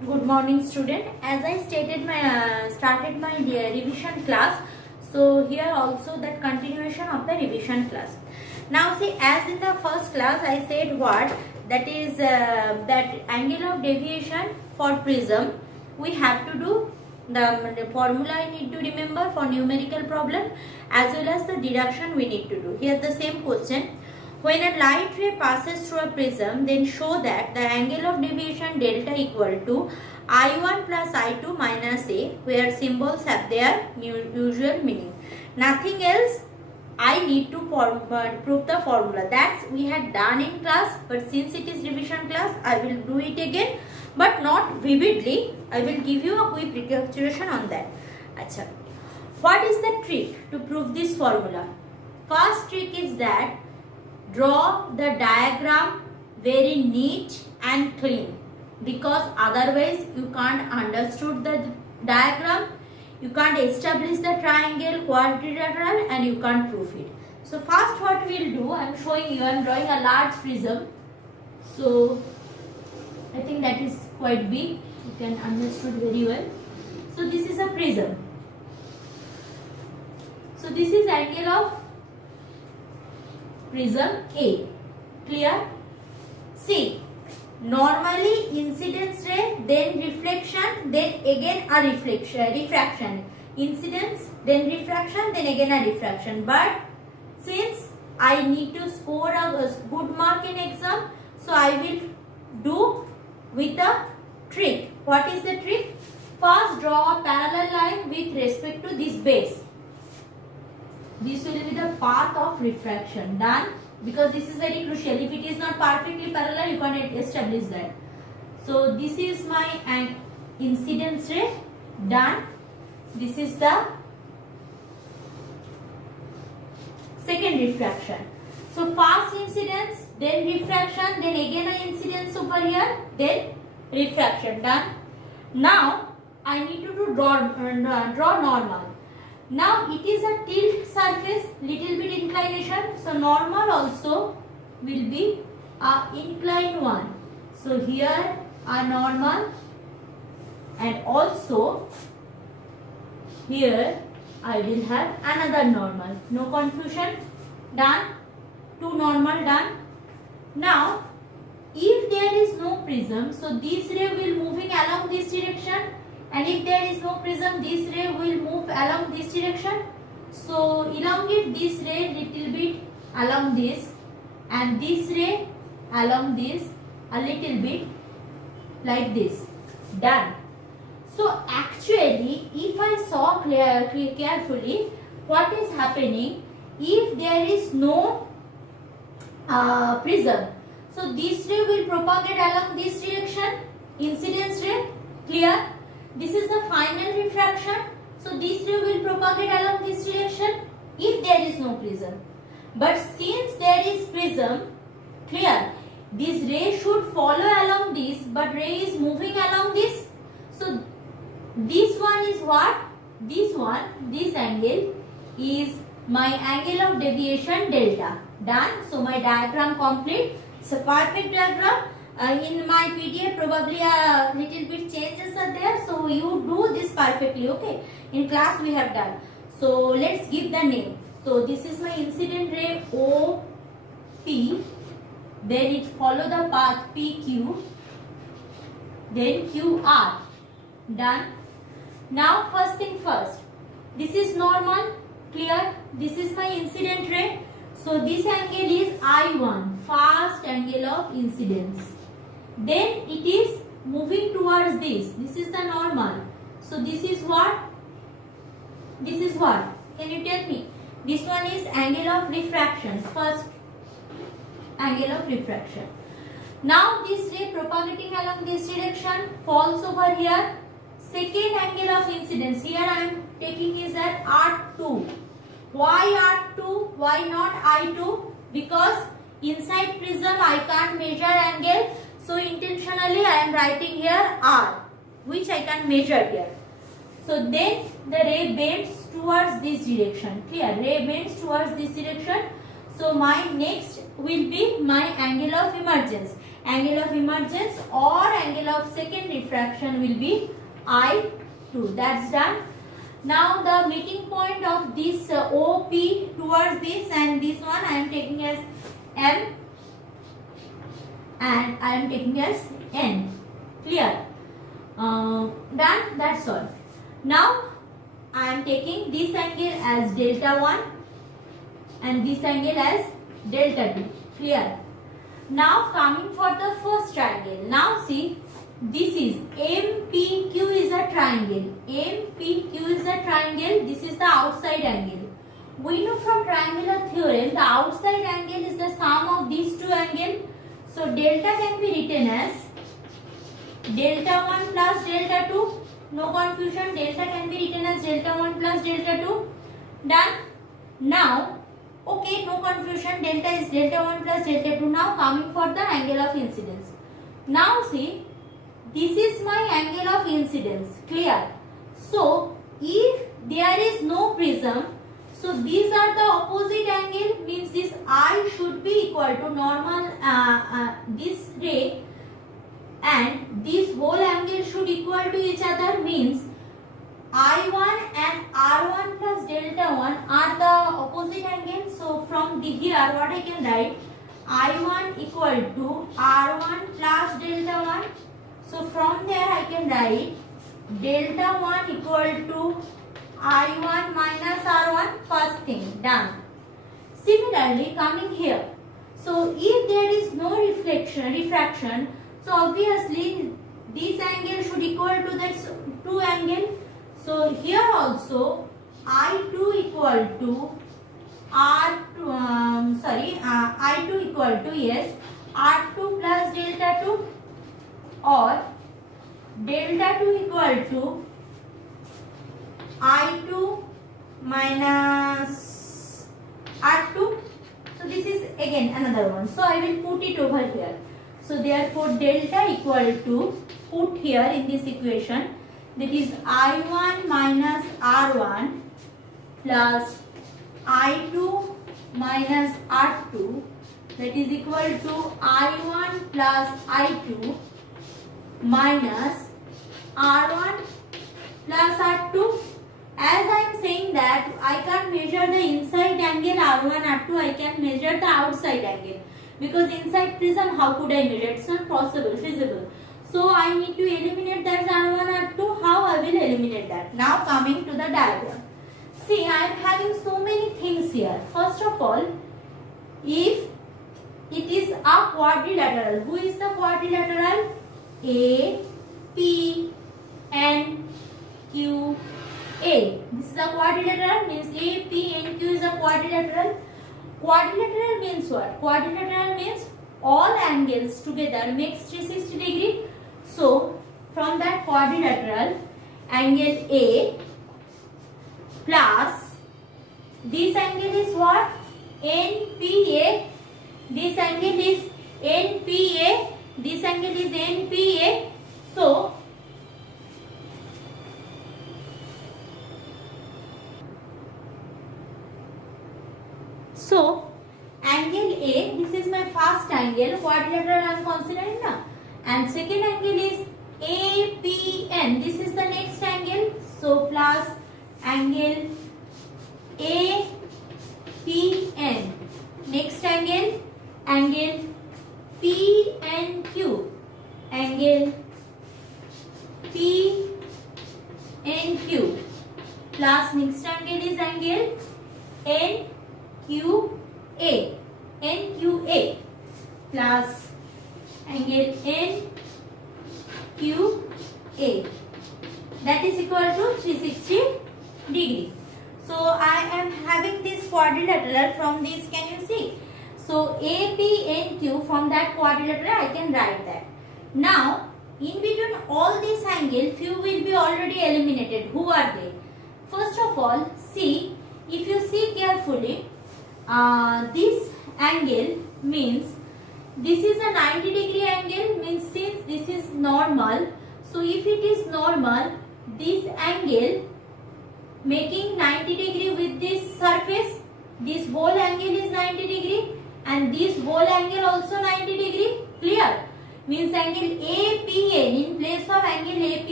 Good morning, student. As I stated, started my revision class. So here also that continuation of the revision class. Now see, as in the first class I said what that is that angle of deviation for prism. We have to do the formula I need to remember for numerical problem as well as the deduction we need to do. Here the same question. When a light ray passes through a prism, then show that the angle of deviation delta equal to I1 plus I2 minus A, where symbols have their usual meaning. Nothing else. I need to prove the formula. That's we had done in class, but since it is revision class, I will do it again, but not vividly. I will give you a quick recapitulation on that. Achha. What is the trick to prove this formula? First trick is that draw the diagram very neat and clean, because otherwise you can't understood the diagram, you can't establish the triangle, quadrilateral, and you can't prove it. So first what we will do, I am showing you, I am drawing a large prism. So I think that is quite big, you can understood very well. So this is a prism. So this is angle of prism A. Clear? See, normally incidence ray, then reflection, then again a refraction. Incidence, then refraction, then again a refraction. But since I need to score a good mark in exam, so I will do with a trick. What is the trick? First draw a parallel line with respect to this base. This will be the path of refraction. Done? Because this is very crucial. If it is not perfectly parallel, you cannot establish that. So this is my incidence ray. Done. This is the second refraction. So first incidence, then refraction, then again an incidence over here, then refraction. Done. Now I need to draw normal. Now it is a tilt surface, little bit inclination. So normal also will be a inclined one. So here a normal, and also here I will have another normal. No confusion. Done. Two normal done. Now if there is no prism, so this ray will moving along this direction. And if there is no prism, this ray will move along this direction. So elongate this ray little bit along this, and this ray along this a little bit like this. Done. So actually, if I saw carefully what is happening, if there is no prism, so this ray will propagate along this direction, incidence ray. Clear? This is the final refraction. So this ray will propagate along this direction if there is no prism. But since there is prism, clear, this ray should follow along this, but ray is moving along this. So this one is what? This one, this angle is my angle of deviation delta. Done. So my diagram complete. It's a perfect diagram. In my PDF probably a little bit changes are there, so you do this perfectly. Okay, in class we have done. So let's give the name. So this is my incident ray OP, then it follow the path PQ, then QR. Done. Now first thing first, this is normal. Clear? This is my incident ray. So this angle is I1, first angle of incidence. Then it is moving towards this. This is the normal. So this is what? This is what? Can you tell me? This one is angle of refraction. First angle of refraction. Now this ray propagating along this direction falls over here. Second angle of incidence. Here I am taking is at R2. Why R2? Why not I2? Because inside prism I can't measure angle. So intentionally I am writing here R, which I can measure here. So then the ray bends towards this direction. Clear? Ray bends towards this direction. So my next will be my angle of emergence. Angle of emergence or angle of second refraction will be I2. That's done. Now the meeting point of this OP towards this and this one I am taking as M and I am taking as N. Clear? Done. That's all. Now I am taking this angle as delta 1 and this angle as delta 2. Clear? Now coming for the first triangle. Now see, this is MPQ is a triangle. MPQ is a triangle. This is the outside angle. We know from triangular theorem the outside angle is the sum of these two angles. So delta can be written as delta 1 plus delta 2. No confusion. Delta can be written as delta 1 plus delta 2. Done. Now, okay, no confusion. Delta is delta 1 plus delta 2. Now coming for the angle of incidence. Now see, this is my angle of incidence. Clear? So if there is no prism, so these are the opposite angle, means this I should be equal to normal this ray and this whole angle should equal to each other, means I1 and R1 plus delta 1 are the opposite angles. So from the here what I can write, I1 equal to R1 plus delta 1. So from there I can write delta 1 equal to I1 minus R1. First thing done. Similarly coming here, so if there is no refraction, so obviously this angle should equal to this two angle. So here also I2 equal to I2 equal to yes R2 plus delta 2 or delta 2 equal to I2 minus R2. So this is again another one. So I will put it over here. So therefore delta equal to, put here in this equation, that is I1 minus R1 plus I2 minus R2, that is equal to I1 plus I2 minus R1 plus R2. As I am saying that I can't measure the inside angle R1 R2, I can measure the outside angle, because inside prism how could I measure? It's not possible, feasible. So I need to eliminate that R1 R2. How I will eliminate that? Now coming to the diagram. See, I am having so many things here. First of all, if it is a quadrilateral, who is the quadrilateral? A, P, N, Q, A. This is a quadrilateral, means A, P, N, Q is a quadrilateral. Quadrilateral means what? Quadrilateral means all angles together makes 360 degree. So from that quadrilateral, angle A plus this angle is what? NPA. This angle is NPA. This angle is NPA. So angle A, this is my first angle, quadrilateral I am considering now, and second angle is APN. This is the next angle. So plus angle APN. Next angle, angle PNQ. Angle PNQ. Plus next angle is angle NQA. NQA. Plus angle NQA. That is equal to 360 degree. So I am having this quadrilateral from this, can you see? So APNQ, from that quadrilateral I can write that. Now in between all these angles, few will be already eliminated. Who are they? First of all, see, if you see carefully, this angle means this is a 90 degree angle, means since this is normal, so if it is normal, this angle making 90 degree with this surface, this whole angle is 90 degree and this whole angle also 90 degree. Clear? Means angle APA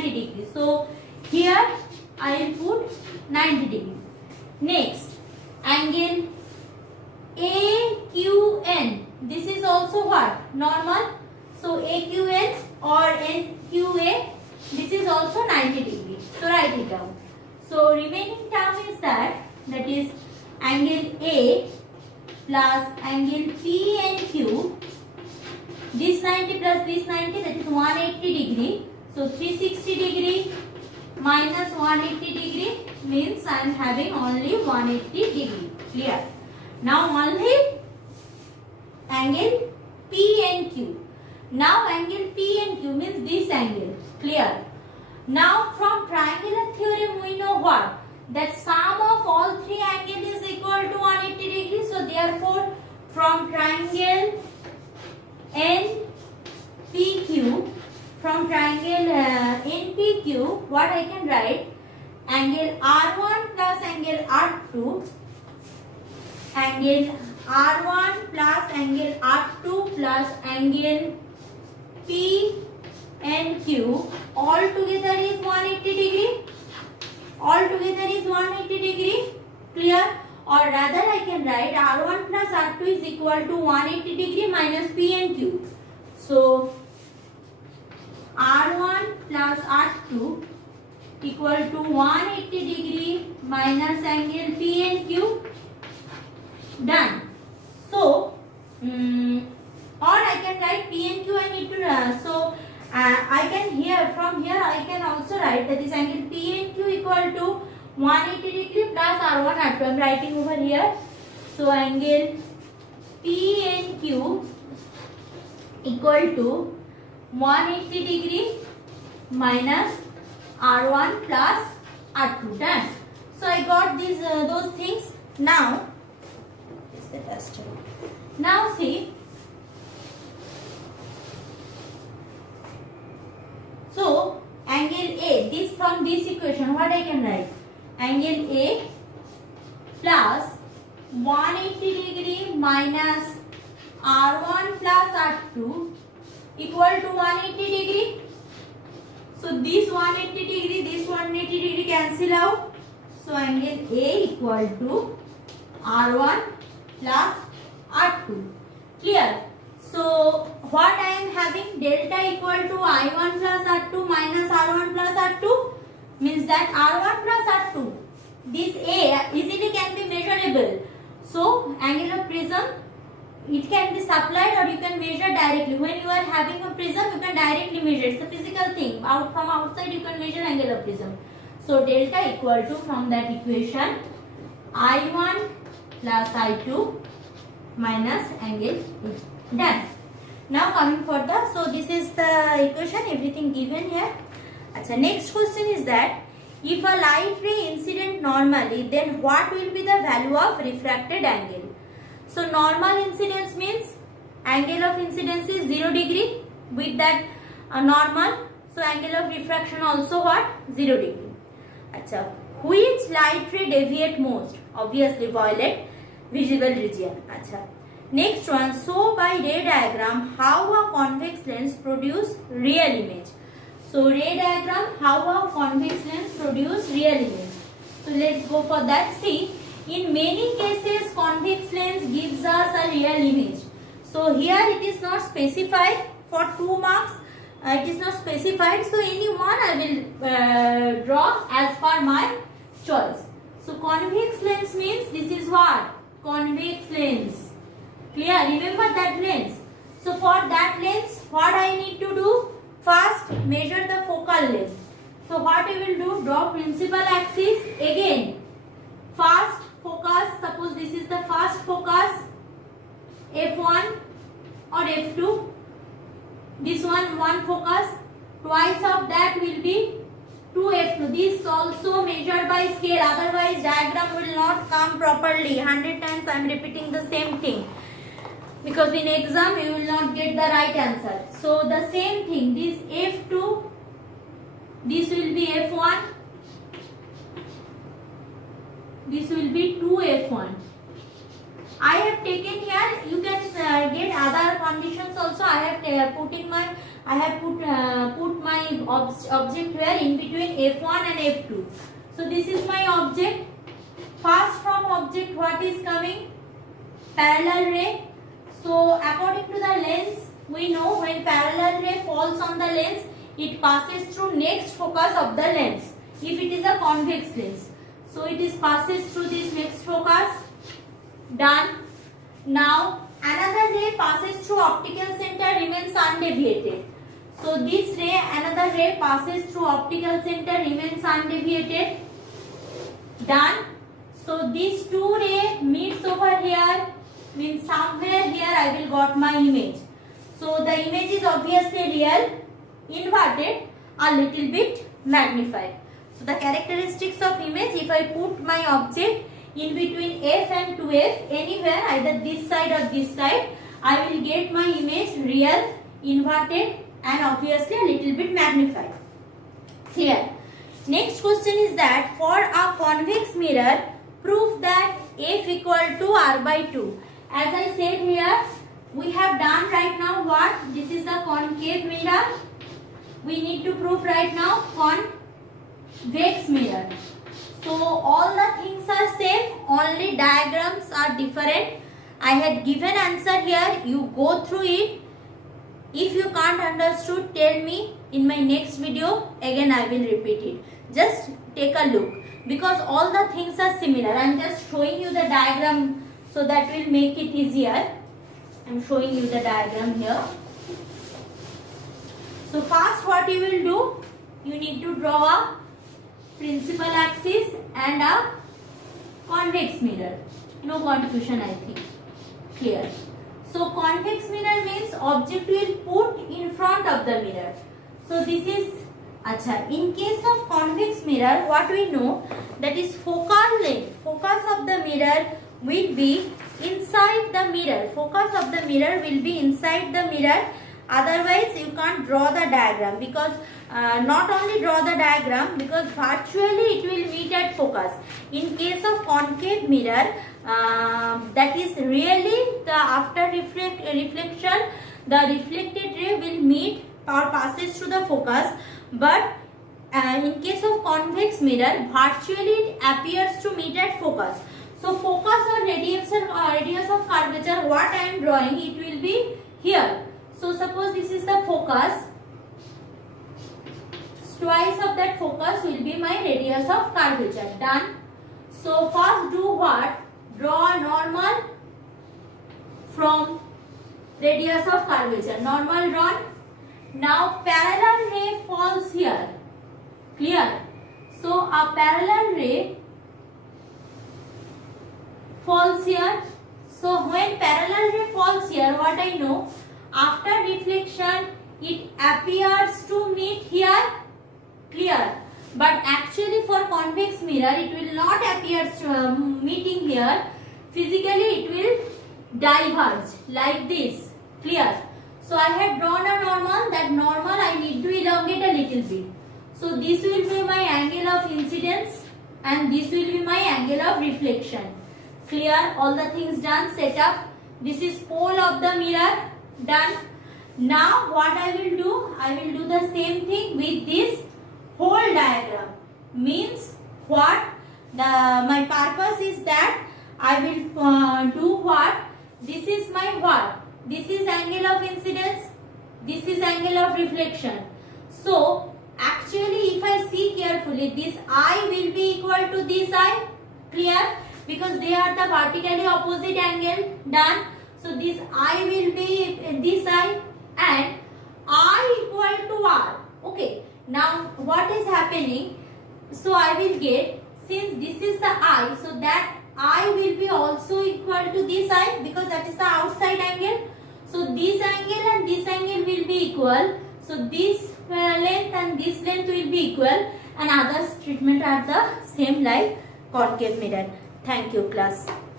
90 degree. So here I will put 90 degree. Next, angle AQN. This is also what? Normal. So AQN or NQA, this is also 90 degree. So write it down. So remaining term is that is angle A plus angle P and Q. This 90 plus this 90, that is 180 degree. So 360 degree minus 180 degree means I am having only 180 degree. Clear? Now only angle P and Q. Now angle P and Q means this angle. Clear? Now from triangular theorem we know what? That sum of all three angles is equal to 180 degrees. So therefore from triangle NPQ, from triangle NPQ, what I can write? Angle R1 plus angle R2, angle R1 plus angle R2 plus angle P and Q all together is 180 degree. All together is 180 degree. Clear? Or rather I can write R1 plus R2 is equal to 180 degree minus P and Q. So R1 plus R2 equal to 180 degree minus angle P and Q. Done. So or I can write P and Q. I need to I can from here I can also write that is angle P and Q equal to 180 degree plus R1 R2. I am writing over here. So angle P and Q equal to 180 degree minus R1 plus R2. Done. So I got these those things. Now is the tester. Now see. So angle A, this from this equation, what I can write? Angle A plus 180 degree minus R1 plus R2 equal to 180 degree. So this 180 degree, this 180 degree cancel out. So angle A equal to R1 plus R2. Clear? So what I am having, delta equal to I1 plus R2 minus R1 plus R2 means that R1 plus R2, this A easily can be measurable. So angle of prism, it can be supplied or you can measure directly. When you are having a prism, you can directly measure. It's a physical thing. From outside you can measure angle of prism. So delta equal to, from that equation, I1 plus I2 minus angle A. Done. Now coming further, so this is the equation, everything given here. Achha, next question is that if a light ray incident normally, then what will be the value of refracted angle? So normal incidence means angle of incidence is 0 degree. With that normal, so angle of refraction also what? 0 degree. Achha, which light ray deviate most? Obviously violet visible region. Achha. Next one, so by ray diagram, how a convex lens produce real image. So ray diagram, how a convex lens produce real image. So let's go for that. See, in many cases convex lens gives us a real image. So here it is not specified for 2 marks. It is not specified. So any one I will draw as per my choice. So convex lens means this is what? Convex lens. Clear? Remember that lens. So for that lens, what I need to do? First, measure the focal length. So what we will do? Draw principal axis. Again, first focus. Suppose this is the first focus, F1 or F2. This one focus. Twice of that will be 2F2. This also measured by scale. Otherwise, diagram will not come properly. 100 times I am repeating the same thing. Because in exam you will not get the right answer. So the same thing, this F2, this will be F1, this will be 2F1. I have taken here, you can get other conditions also. I have put my object here in between F1 and F2. So this is my object. First from object what is coming? Parallel ray. So according to the lens, we know when parallel ray falls on the lens, it passes through next focus of the lens. If it is a convex lens, so it is passes through this next focus. Done. Now another ray passes through optical center, remains undeviated. So this ray, another ray passes through optical center, remains undeviated. Done. So these two rays meets over here, means somewhere here I will got my image. So the image is obviously real, inverted, a little bit magnified. So the characteristics of image, if I put my object in between F and 2F, anywhere, either this side or this side, I will get my image real, inverted and obviously a little bit magnified. Clear? Next question is that for a convex mirror, prove that F equal to R by 2. As I said here, we have done right now what? This is the concave mirror. We need to prove right now convex mirror. So all the things are same, only diagrams are different. I had given answer here, you go through it. If you can't understood, tell me in my next video, again I will repeat it. Just take a look, because all the things are similar. I am just showing you the diagram, so that will make it easier. I am showing you the diagram here. So first what you will do, you need to draw a principal axis and a convex mirror. No confusion, I think. Clear. So convex mirror means object will put in front of the mirror. So this is in case of convex mirror, what we know, that is focal length, focus of the mirror will be inside the mirror. Focus of the mirror will be inside the mirror. Otherwise you can't draw the diagram, because not only draw the diagram, because virtually it will meet at focus. In case of concave mirror, that is really the after reflection, the reflected ray will meet or passes through the focus. But in case of convex mirror, virtually it appears to meet at focus. So focus or radius of curvature, what I am drawing, it will be here. So suppose this is the focus, twice of that focus will be my radius of curvature. Done. So first do what? Draw a normal from radius of curvature. Normal drawn. Now parallel ray falls here. Clear? So a parallel ray falls here. So when parallel ray falls here, what I know, after reflection it appears to meet here. Clear? But actually for convex mirror it will not appear meeting here. Physically it will diverge like this. Clear? So I had drawn a normal. That normal I need to elongate a little bit. So this will be my angle of incidence and this will be my angle of reflection. Clear? All the things done, set up. This is pole of the mirror. Done. Now what I will do? I will do the same thing with this whole diagram. Means what? My purpose is that I will do what? This is my what? This is angle of incidence. This is angle of reflection. So actually if I see carefully, this eye will be equal to this eye. Clear? Because they are the vertically opposite angle. Done. So this eye will be this eye and I equal to R. Okay. Now what is happening? So I will get, since this is the eye, so that eye will be also equal to this eye, because that is the outside angle. So this angle and this angle will be equal. So this length and this length will be equal, and others treatment are the same like concave mirror. Thank you class.